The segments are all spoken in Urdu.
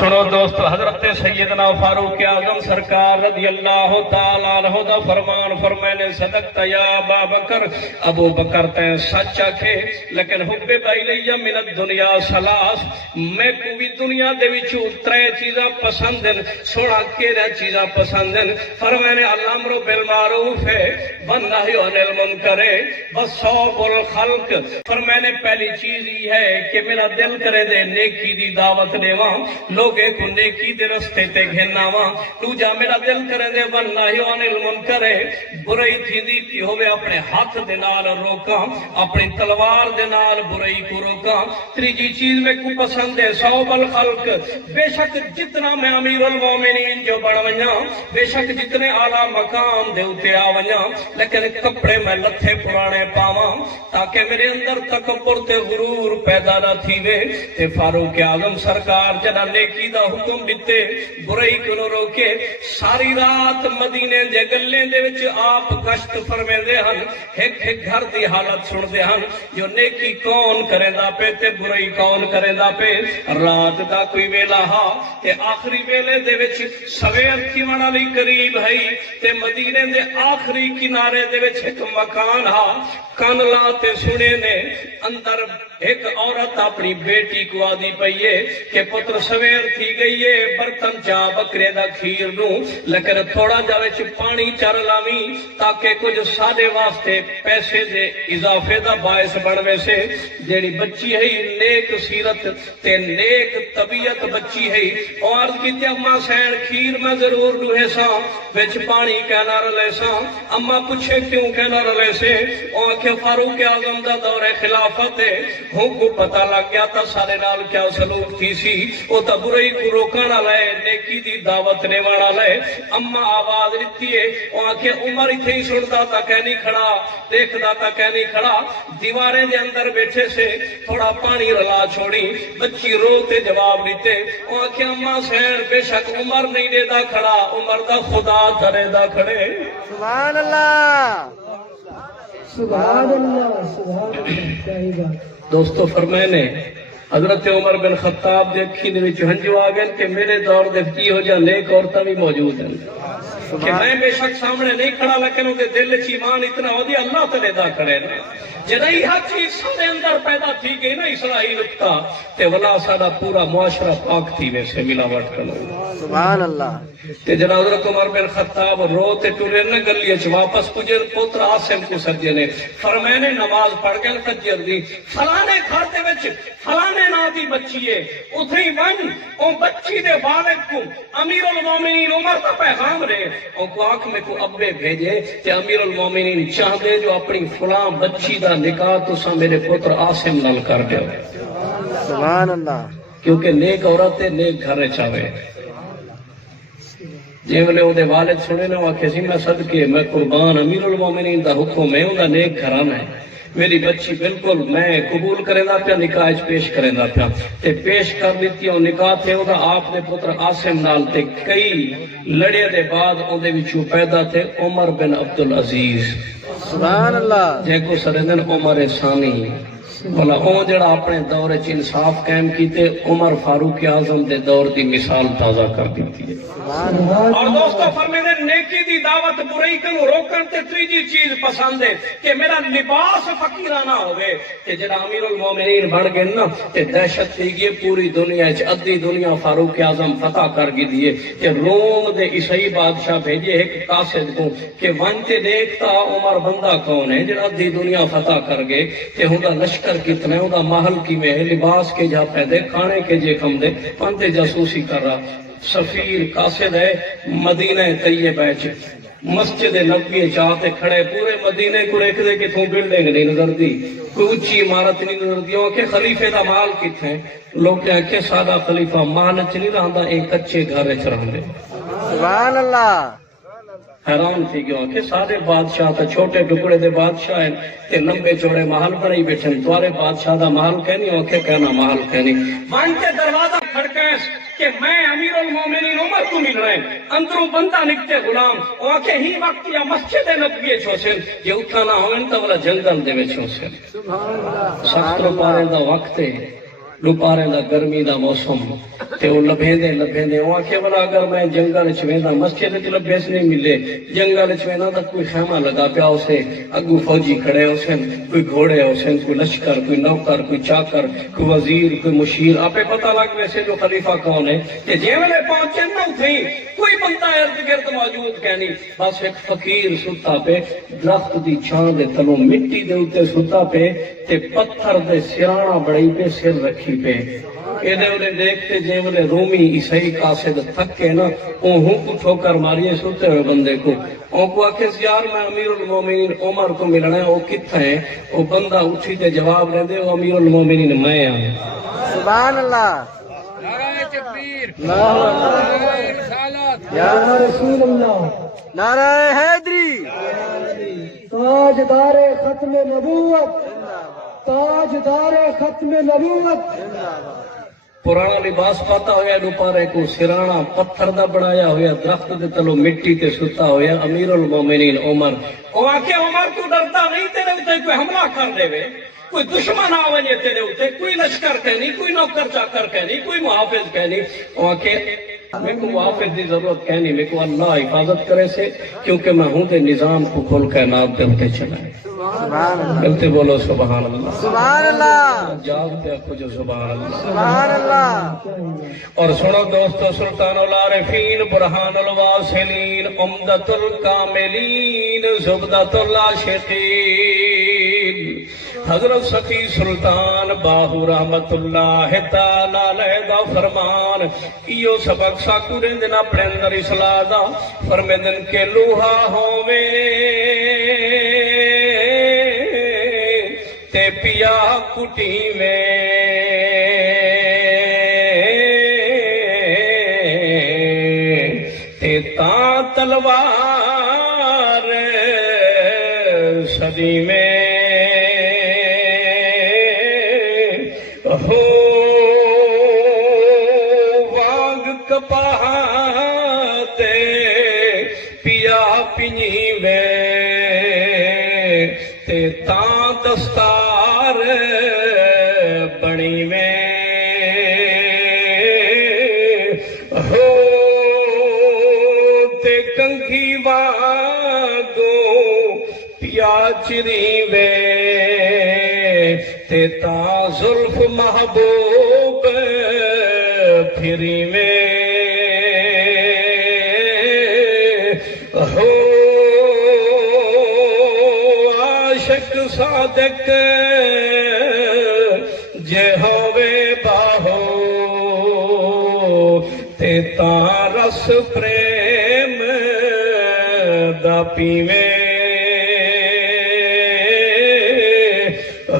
سنو دوستو، حضرت سیدنا فاروق اعظم سرکار رضی اللہ تعالیٰ عنہ دا فرمان فرمائنے صدقت یا ابا بکر، ابو بکر تے سچ آکھے لیکن حب الیہ من الدنیا ثلاث، میں کو بھی دنیا دے وچوں ترے چیزاں پسند ہیں۔ سونا کیڑا چیزاں پسند ہیں؟ فرمائنے الامر بالمعروف ہے والنہی عن المنکر وصوب الخلق۔ فرمائنے پہلی چیز یہ ہے کہ میرا دل کرے دے نیکی دی دعوت دیواں، لوگے کو نیکی دے رستے تے گھناواں۔ دوجا میرا دل کرے دے والنہی عن المنکر، برائی تھیندی پی ہوئے اپنے ہاتھ دے نال روکاں، اپنی تلوار دے نال برائی کو روکاں۔ تیجی چیز میں کو پسند ہے صوب الخلق، بے شک جتنا میں امیر المومنین جو بڑھ ونجاں، بے شک جتنے اعلیٰ مقام دے اتے آ ونجاں، لیکن کپڑے میں لتھے پرانے پاواں تاکہ میرے اندر تکبر تے غرور پیدا نہ تھیوے۔ تے فاروق اعظم سرکار جڑا نیکی دا حکم دیتے، برائی کو نہ روکے، ساری رات مدینے دے گلے دے وچ آپ گشت فرمیندے ہن، ایک ایک گھر دی حالت سندے ہن، جو نیکی کون کریندا پے تے برائی کون کریندا پے۔ رات دا کوئی ویلا ہا تے آخری ویلے دے وچ سویر تھیون والی قریب ہے تے مدینے دے آخری کنارے دے وچ ایک مکان ہا، کان لا تے سنے نے اندر ایک عورت اپنی بیٹی کو آدھی پئیے کہ پتر سویر تھی گئی ہے، برتن چا بکرے دا کھیر دوں لیکن تھوڑا جا وچ پانی چر لاویں تاکہ کچھ سادے واسطے پیسے دے اضافے دا باعث بنوے سے۔ جیڑی بچی ہے نیک سیرت تے نیک طبیعت بچی ہے، اور کی تے اماں سین کھیر میں ضرور دوہے ساں، وچ پانی کہنا رلے ساں۔ اماں پوچھے کیوں کہنا رلے سے؟ اور کہ فاروق اعظم دا دور خلافت ہے، ہوں کو پتہ لگ گیا تھا سارے نال کیا سلوک تھی سی، او تا برائی کو روکانا لائے، نیکی دی دعوت نیوانا لائے۔ اما آواز لیتی ہے، وہاں کے عمر اتھے ہی سنتا تا کہنی کھڑا، دیکھتا تا کہنی کھڑا، دیواریں دے اندر بیٹھے سے تھوڑا پانی رلا چھوڑی، بچی روتے جواب لیتے، وہاں کے اما سین بے شک عمر نہیں دے دا کھڑا، عمر دا خدا دھرے دا کھڑے۔ سبحان اللہ، سبحان اللہ، سبحان اللہ۔ دوستو فرمائنے حضرت عمر بن خطاب دے اکھی دے وچ ہنجو آ گئے کہ میرے دور دے کی ہو جا نیک عورتاں بھی موجود ہیں کہ میں بے شک سامنے نہیں کھڑا لیکن ان کے دل وچ ایمان اتنا ہو دی اللہ تعالی دا کھڑے نا۔ جدائی ہر چیز سارے اندر پیدا تھی گئی نا اسرائی نکتا تے ولا سارا پورا معاشرہ پاک تھی ویسے ملاوٹ کرو۔ سبحان اللہ۔ تے جناب حضرت عمر بن خطاب روتے ٹرے نہ گلی اچ واپس پجے پوتر عاصم کو سجے نے فرمانے نماز پڑھ کے فجر دی فلانے گھر دے وچ فلانے نا دی بچی ہے، اتھے ہی ون او بچی دے والد کو امیر المومنین عمر کا پیغام رہے او کو آنکھ میں کو ابے بھیجے تے امیر المومنین چاہ دے جو اپنی فلاں بچی دا نکاح تساں میرے پوتر عاصم نال کر دیو۔ سبحان اللہ۔ کیونکہ نیک عورت نیک گھر چاہے۔ جے ویلے او دے والد سنے نہ آکھے سی میں صدقے میں قربان امیر المومنین دا حکم ہے، اوندا نیک گھرانہ ہے، میری بچی بالکل میں قبول کریں دا پیا، نکاح پیش کریں دا پیا تے پیش کر دیتی او نکاح تے او دا آپ نے پتر عاصم نال تے کئی لڑے دے بعد او دے وچوں پیدا تھے عمر بن عبدالعزیز۔ سبحان اللہ۔ جے کو سردن عمر ثانی بولا او جڑا اپنے دور چ انصاف قائم کیتے عمر فاروق اعظم دے دور دی مثال تازہ کر دیتی ہے۔ اور دوستو فرمیدے نیکی دی دعوت برائی کو روکن تے تیجی چیز پسند ہے کہ میرا لباس فقیرانہ ہوئے کہ جڑا امیر المومنین بڑھ گئے نا تے دہشت تھی گئی پوری دنیا وچ، ادھی دنیا فاروق اعظم فتح کر گئی دیے کہ روم دے عیسائی بادشاہ بھیجے ایک قاصد کو کہ ون تے دیکھتا عمر بندہ کون ہے جڑا ادھی دنیا فتح کر گئے تے ہوندا لشکر کتنا ہے، ہوندا محل کی میں ہے، لباس کے جا پہ دے، کھانے کے جے کم دے، پنتے جاسوسی کر رہا۔ سفیر قاصد ہے مدینہ طیبہ وچ مسجد نبوی چاہتے کھڑے پورے مدینے کو دیکھ دے کہ تھوں بلڈنگ نہیں نظر دی، کوئی اونچی عمارت نہیں نظر دی، کہ خلیفے دا مال کتنے لوگ کہیں کہ سادہ خلیفہ مال چ نہیں رہندا ایک کچے گھر وچ رہندے۔ سبحان اللہ۔ حیران تھی گیا کہ سارے بادشاہ تا چھوٹے ٹکڑے دے بادشاہ ہیں تے لمبے چوڑے محل بنائی بیٹھے توارے بادشاہ دا محل کہنی اوکے کہنا محل کہنی وانتے دروازہ کھڑکیس کہ میں امیر المومنین عمر کو مل رہے ہیں، اندروں بندہ نکتے غلام اوکے ہی وقت یا مسجد نبوی چھوسن یہ اتنا نہ ہوئن تا والا جنگل دے میں چھوسن سخت رو پارے دا وقت ہے دوپہرے دا گرمی دا موسم تے وہ لبھیندے وہ آکھے بلا اگر میں جنگل وچ ویندا مسجد تے لبھیس نہیں ملے جنگل وچ ویندا تے کوئی خیمہ لگا پیا اسے اگو فوجی کھڑے حسین کوئی گھوڑے حسین کوئی لشکر کوئی نوکر کوئی چاکر کوئی وزیر کوئی مشیر آپ پتہ لگ ویسے جو خلیفہ کون ہے کہ جے ویلے پہنچے نہ تھی کوئی بندہ ارد گرد موجود کہ نہیں بس ایک فقیر ستا پہ درخت دی چھاں دے تلوں مٹی دے اوتے ستا پہ تے پتھر دے سرانا بڑی پہ سر رکھی پہ ایدے انہیں دیکھتے جے انہیں رومی عیسائی قاصد تھکے نا اوہوں کو ٹھوکر ماریے سوتے ہوئے بندے کو او کو آکھس یار میں امیر المومنین عمر کو ملنا ہے او کتھا ہے او بندہ اٹھی تے جواب لے دے او امیر المومنین میں آئے سبحان اللہ نعرہ تکبیر، اللہ اکبر نعرہ رسالت، یا یا رسول اللہ نعرہ حیدری تاجدار ختم نبوت تاجدار ختم نبوت پرانا لباس پاتا ہویا دوپہرے کو سرانا پتھر دا بنایا ہویا درخت دے تلو مٹی تے ستا ہویا امیر المومنین عمر او آکے عمر کیوں ڈرتا نہیں تیرے اتے کوئی حملہ کر دے وے کوئی دشمن آوے تیرے اتے کوئی لشکر کہنی کوئی نوکر چاکر کہنی کوئی محافظ کہنی او آکے میں کو محافظ دی ضرورت کہنی میں کو اللہ حفاظت کرے سے کیونکہ میں ہوں دے نظام کو کھول کائنات دے ہوتے چلائے سبحان اللہ ملتے بولو سبحان اللہ سبحان اللہ جاگتے آپ کو جو سبحان اللہ سبحان اللہ اور سنو دوستو سلطان العارفین برہان الواصلین عمدۃ الکاملین زبدۃ العاشقین حضرت سخی سلطان باہو رحمت اللہ تعالی علیہ دا فرمان ایو سبق ساکو رندن اپنے اندر اصلاح دا فرمیدن کے لوہا ہووے تے پیا کٹی میں تے تا تلوار صدی میں ہو واگ کپاتے پیا پنی میں تے تا دستار بنی میں ہو تے کنگھی وانگو پیا چری وے تے تا زلف محبوب پھری میں ہو عاشق صادق جے ہووے باہو تے تا رس پریم دا پیوے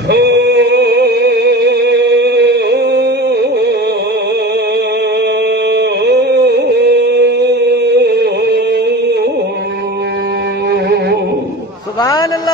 ہو سبحان اللہ